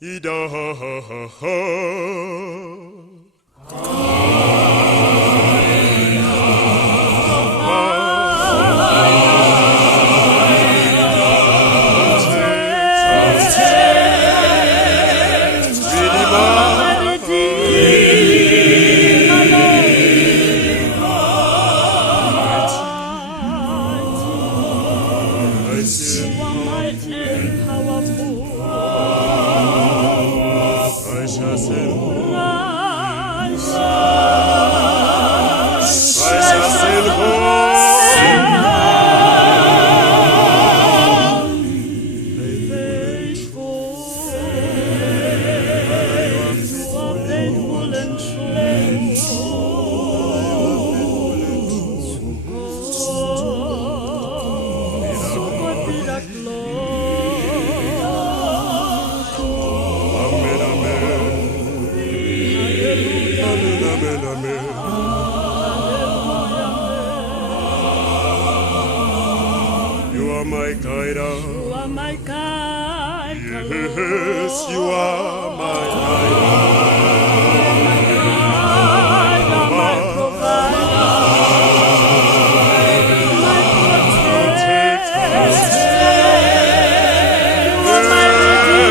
Ida You are my guide. You are my guide. Yes, you are my guide. My provider. My protector.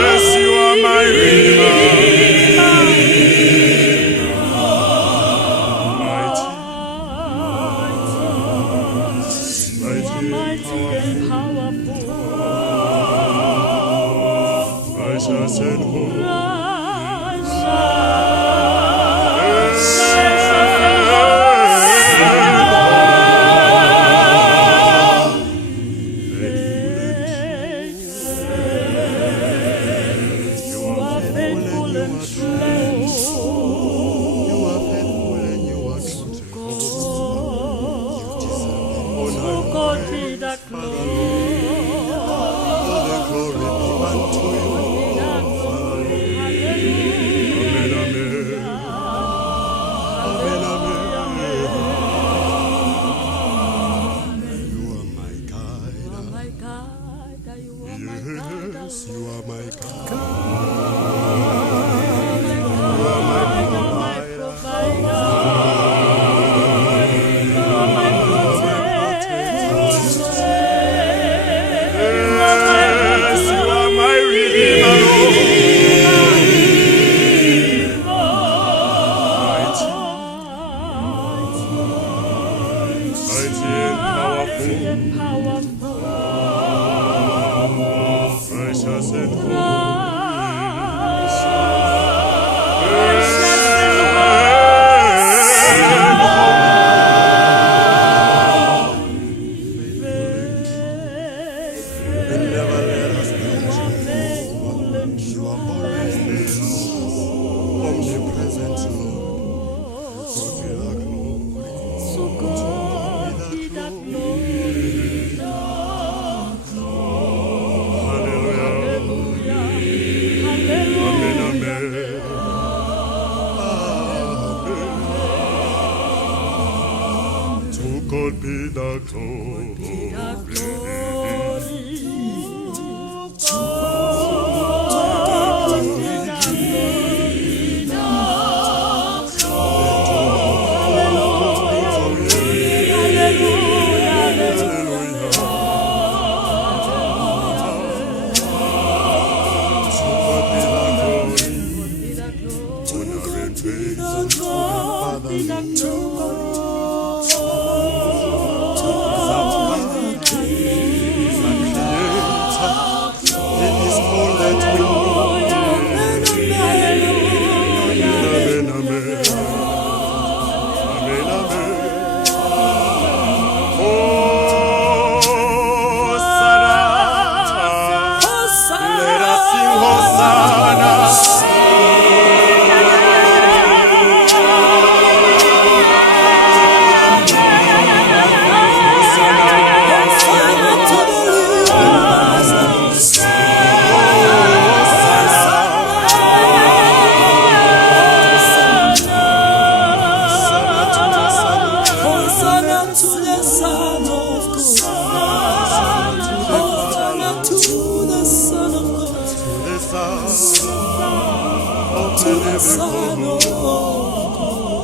Yes, you are my redeemer. Precious and holy. You are faithful and true. You are faithful and you are true. To God be the glory. All the glory be unto you. Amen, amen. Amen, amen. You are my guide. You are my guide. You are my guide. Yes, you are my guide. You are my provider. You are my protector. Yes, you are my redeemer. Mighty and powerful. Precious and And never let us down. You are always there. Omnipresent Lord. So be the glory. hallelujah. Amen, amen. To God be the glory.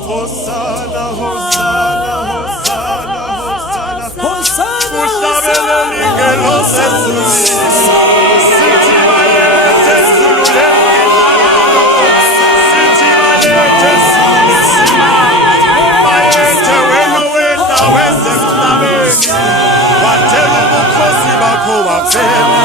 Hosanna, Hosanna, Hosanna, Hosanna. Watele bukosi bako wafeli